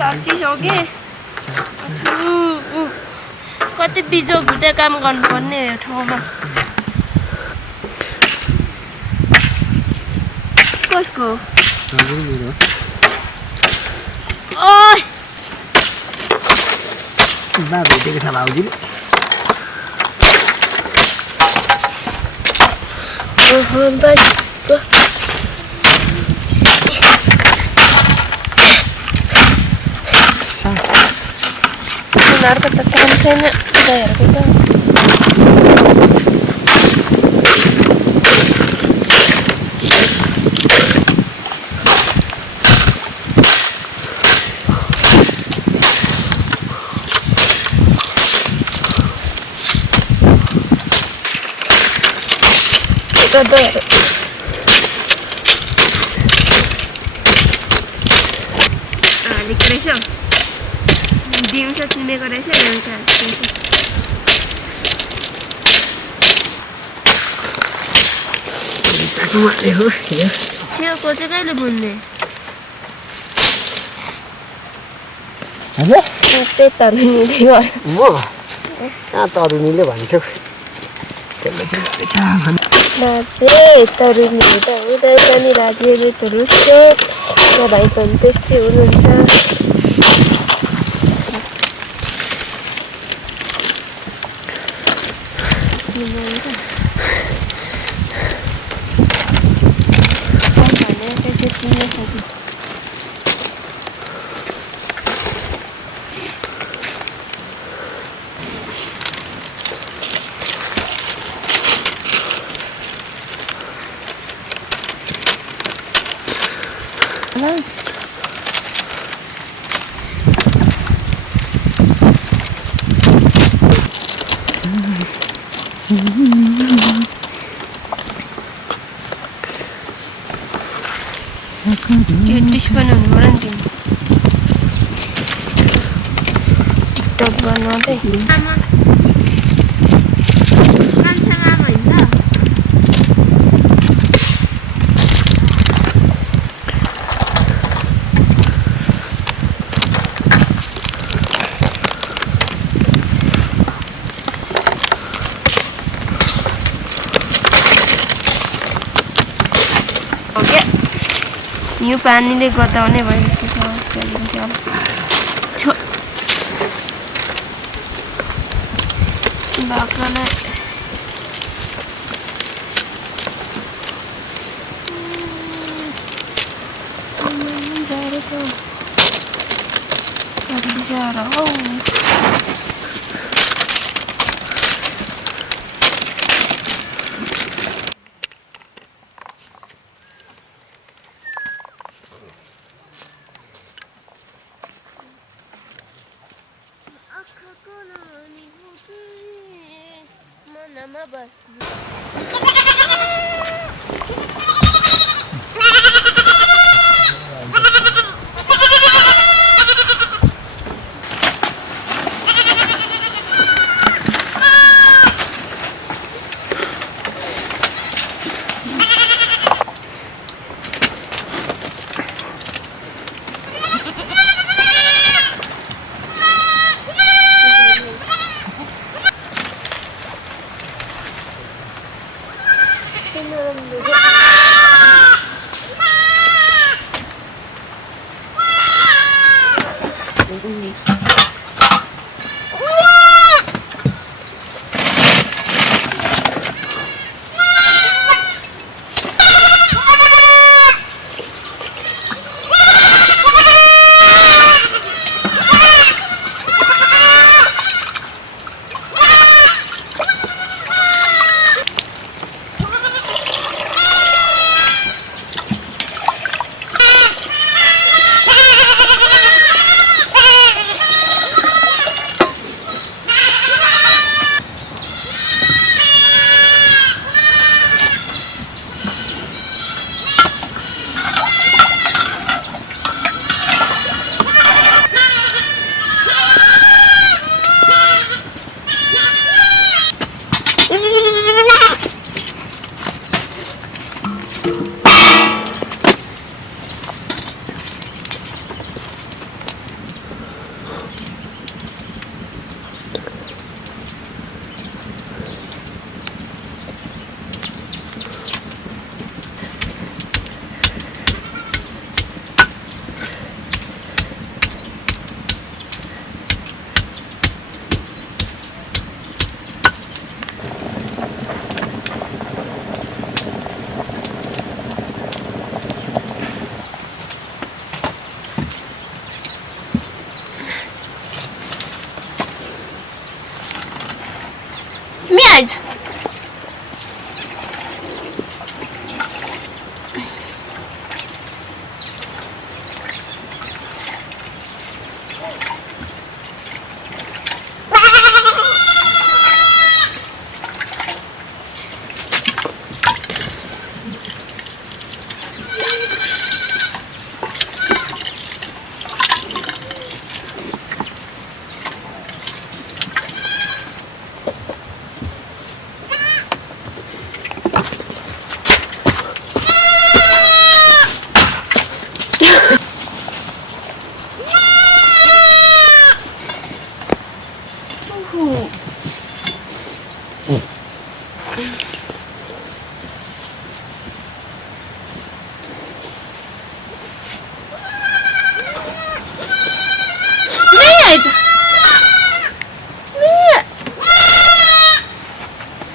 काटिसके कति बिजो भुटे काम गर्नुपर्ने यो ठाउँमा कसको ओइ बा भेटेको छ भाउजूले ओहो बा unar ketekan saya bayar kita kita bayar dikasih Diam sa tine ko rin siya yung kasi. Ako maliho. Siya ko siya kayo labunne. Ano? Ito tarunile ko. Mo? Tarunile भन्छ. Nache tarunile uday pani राज्यले त रुसे सधैँ पनि त्यस्तै हुनुहुन्छ. Dish बनाउनु पर्यो नि तिमी टिकटक बनाउँदै मान्छेमा भन्छ यो पानीले गताउने भयो जस्तो छ बाख्रालाई nama bas. Mieć! Mieć!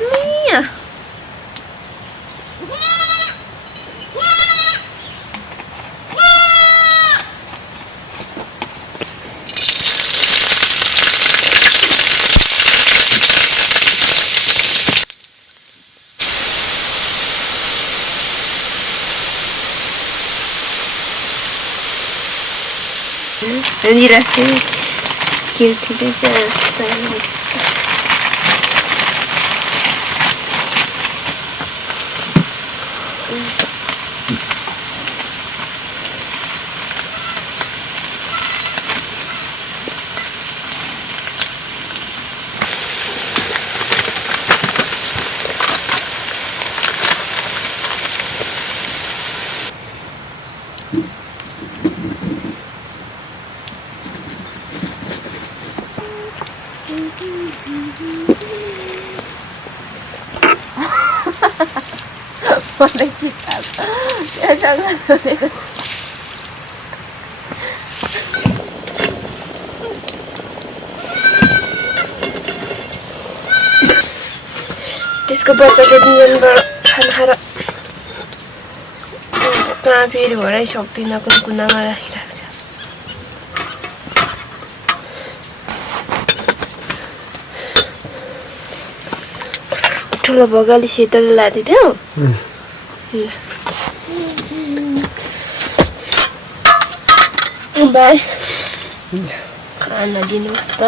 Mieć! Ani Laxmi कीर्तिले चाहिँ मलाई किताब त्यहाँसँग जोडेको छु त्यसको बच्चाको नियमबाट खाना र कहाँ फेरि भराइ सक्दिनँ कुन कुनामा राखिरहेको छ ठुलो भगाली सेतोले लादिदेऊ बाई खाना दिनुहोस् त